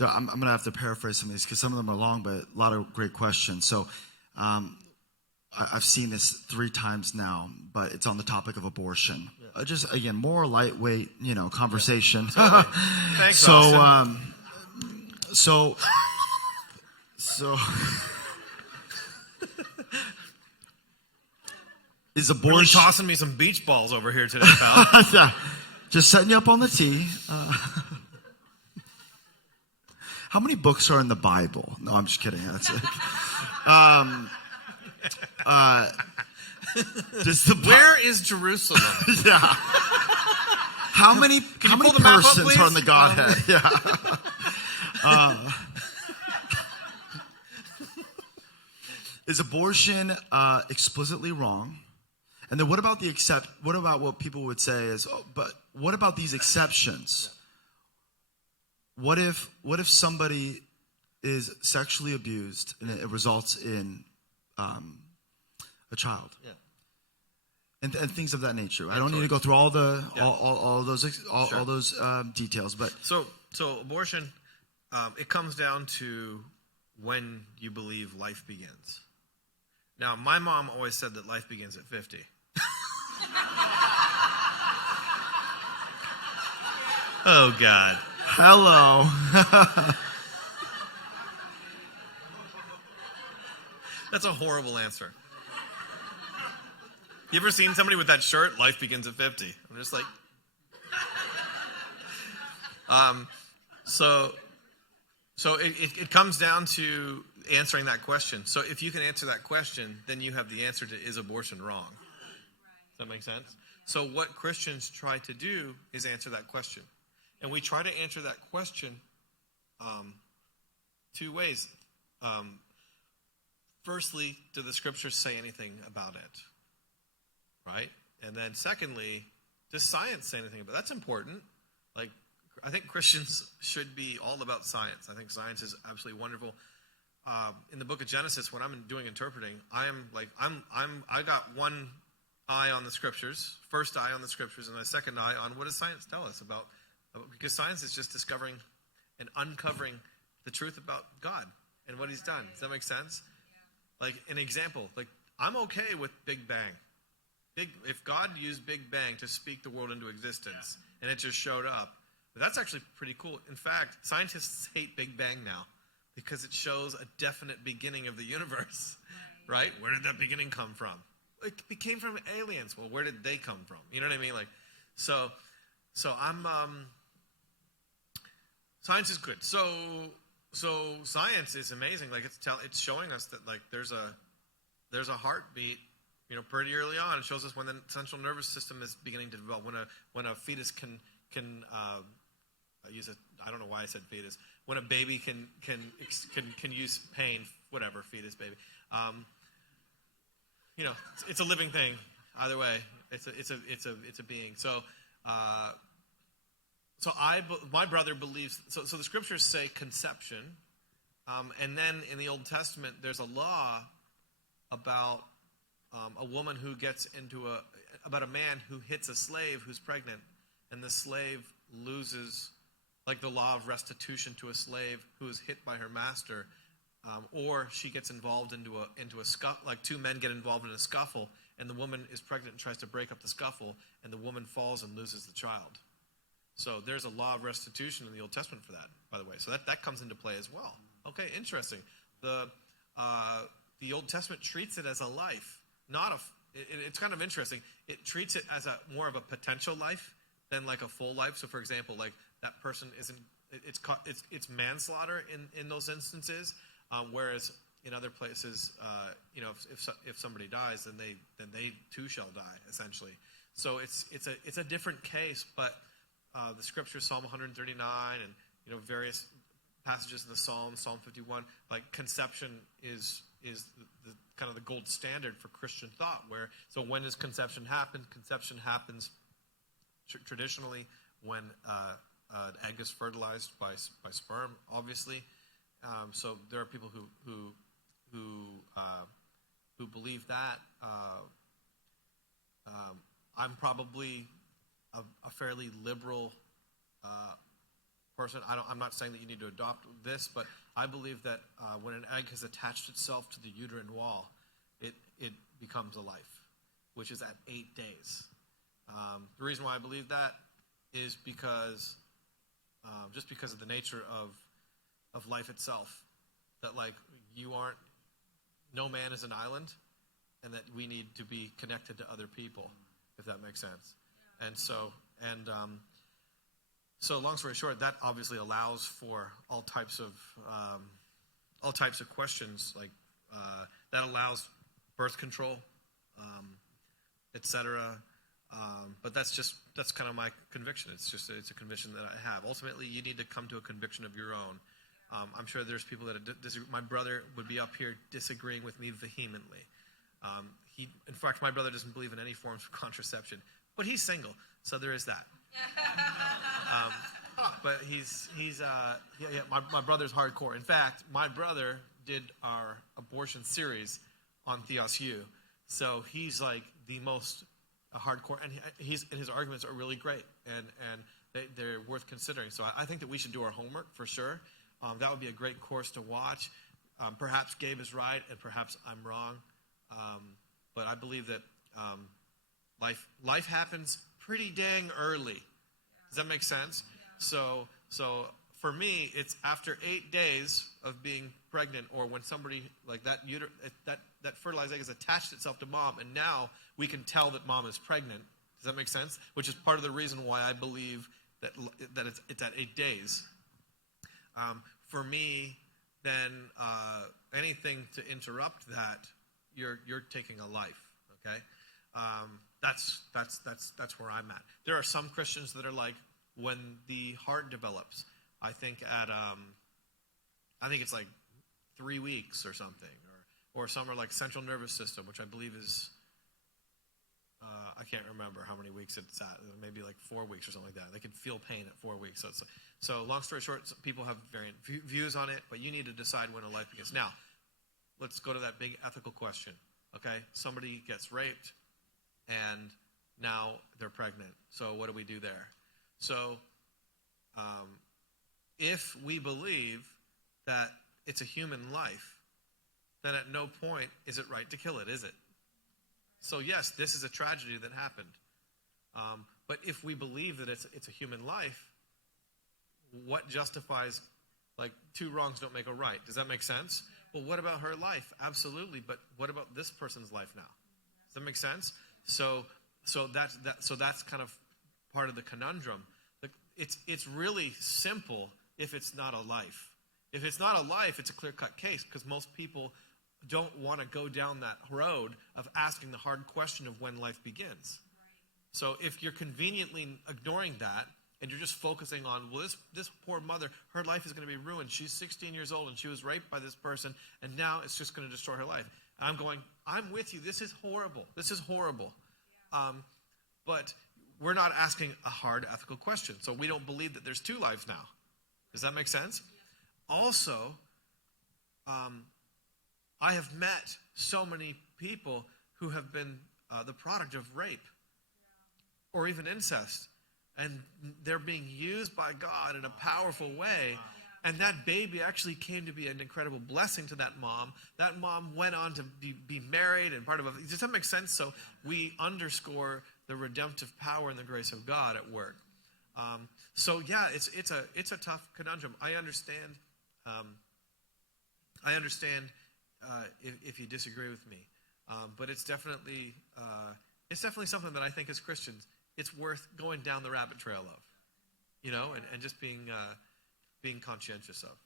I'm going to have to paraphrase some of these because some of them are long, but a lot of great questions. So I've seen this 3 times now, but it's on the topic of abortion. Yeah. Just, again, more lightweight, conversation. Yeah. Totally. Thanks, Austin. So is abortion... Really tossing me some beach balls over here today, pal. Yeah. Just setting you up on the tee. How many books are in the Bible? No, I'm just kidding. That's it. Where is Jerusalem? Yeah. How many persons are in the Godhead? Yeah. Is abortion explicitly wrong? And then what about what people would say is, but what about these exceptions? What if somebody is sexually abused and it results in a child? Yeah. And things of that nature. I don't need to go through all those details, but so abortion, it comes down to when you believe life begins. Now, my mom always said that life begins at 50. Oh God! Hello. That's a horrible answer. You ever seen somebody with that shirt? Life begins at 50. I'm just like, so it comes down to answering that question. So if you can answer that question, then you have the answer to is abortion wrong? Does that make sense? So what Christians try to do is answer that question. And we try to answer that question 2 ways. Firstly, do the scriptures say anything about it? Right? And then secondly, does science say anything about it? That's important. Like, I think Christians should be all about science. I think science is absolutely wonderful. In the book of Genesis, when I'm doing interpreting, I got one eye on the scriptures, first eye on the scriptures, and a second eye on what does science tell us about, because science is just discovering and uncovering the truth about God and what he's done. Does that make sense? Like an example, like I'm okay with Big Bang. If God used Big Bang to speak the world into existence and it just showed up, but that's actually pretty cool. In fact, scientists hate Big Bang now because it shows a definite beginning of the universe, right? Where did that beginning come from? It came from aliens. Well, where did they come from? You know what I mean? Like, so I'm, science is good. So science is amazing. Like it's showing us that like there's a heartbeat, pretty early on. It shows us when the central nervous system is beginning to develop. When a fetus can use it. I don't know why I said fetus. When a baby can use pain, whatever, fetus, baby. It's a living thing. Either way, it's a being. So my brother believes. So the scriptures say conception, and then in the Old Testament, there's a law about a woman who gets about a man who hits a slave who's pregnant, and the slave loses, like the law of restitution to a slave who is hit by her master. Or she gets involved into a scuffle, like 2 men get involved in a scuffle, and the woman is pregnant and tries to break up the scuffle, and the woman falls and loses the child. So there's a law of restitution in the Old Testament for that, by the way. So that comes into play as well. Okay, interesting. The Old Testament treats it as a life, it's kind of interesting. It treats it as more of a potential life than like a full life. So for example, like that person it's manslaughter in those instances. Whereas in other places, if somebody dies, then they too shall die, essentially. So it's a different case, but the scripture, Psalm 139, and various passages in the Psalms, Psalm 51, like conception is the kind of the gold standard for Christian thought. So when does conception happen? Conception happens traditionally when an egg is fertilized by sperm, obviously. So there are people who believe that. I'm probably a fairly liberal person. I'm not saying that you need to adopt this, but I believe that when an egg has attached itself to the uterine wall, it becomes a life, which is at 8 days. The reason why I believe that is because just because of the nature of life itself, that like no man is an island, and that we need to be connected to other people, if that makes sense. Yeah. So long story short, that obviously allows for all types of questions, like that allows birth control, etc. But that's kind of my conviction. It's a conviction that I have. Ultimately, you need to come to a conviction of your own. I'm sure there's people that disagree. My brother would be up here disagreeing with me vehemently. In fact, my brother doesn't believe in any forms of contraception, but he's single, so there is that. But my brother's hardcore. In fact, my brother did our abortion series on Theos U, so he's like the most hardcore, and his arguments are really great, and they're worth considering. So I think that we should do our homework for sure. That would be a great course to watch. Perhaps Gabe is right, and perhaps I'm wrong. But I believe that life happens pretty dang early. Does that make sense? Yeah. So for me, it's after 8 days of being pregnant, or when somebody like that fertilized egg has attached itself to mom, and now we can tell that mom is pregnant. Does that make sense? Which is part of the reason why I believe that it's at 8 days. For me, then anything to interrupt that, you're taking a life. Okay, that's where I'm at. There are some Christians that are like, when the heart develops, I think it's like 3 weeks or something, or some are like central nervous system, which I believe is I can't remember how many weeks it's at. Maybe like 4 weeks or something like that. They can feel pain at 4 weeks. So long story short, people have variant views on it, but you need to decide when a life begins. Now, let's go to that big ethical question. Okay, somebody gets raped, and now they're pregnant. So what do we do there? So if we believe that it's a human life, then at no point is it right to kill it, is it? So yes, this is a tragedy that happened. But if we believe that it's a human life, what justifies, like, 2 wrongs don't make a right? Does that make sense? Well, what about her life? Absolutely. But what about this person's life now? Does that make sense? So that's kind of part of the conundrum. It's really simple if it's not a life. If it's not a life, it's a clear-cut case, because most people don't want to go down that road of asking the hard question of when life begins. Right. So if you're conveniently ignoring that, and you're just focusing on, well, this poor mother, her life is going to be ruined. She's 16 years old, and she was raped by this person, and now it's just going to destroy her life. And I'm going, I'm with you. This is horrible. This is horrible. Yeah. But we're not asking a hard ethical question. So we don't believe that there's 2 lives now. Does that make sense? Yeah. Also, I have met so many people who have been the product of rape, yeah, or even incest. And they're being used by God in a powerful way. And that baby actually came to be an incredible blessing to that mom. That mom went on to be married and part of a... Does that make sense? So we underscore the redemptive power and the grace of God at work. So yeah, it's a tough conundrum. I understand if you disagree with me. But it's definitely something that I think as Christians, it's worth going down the rabbit trail of, and just being conscientious of.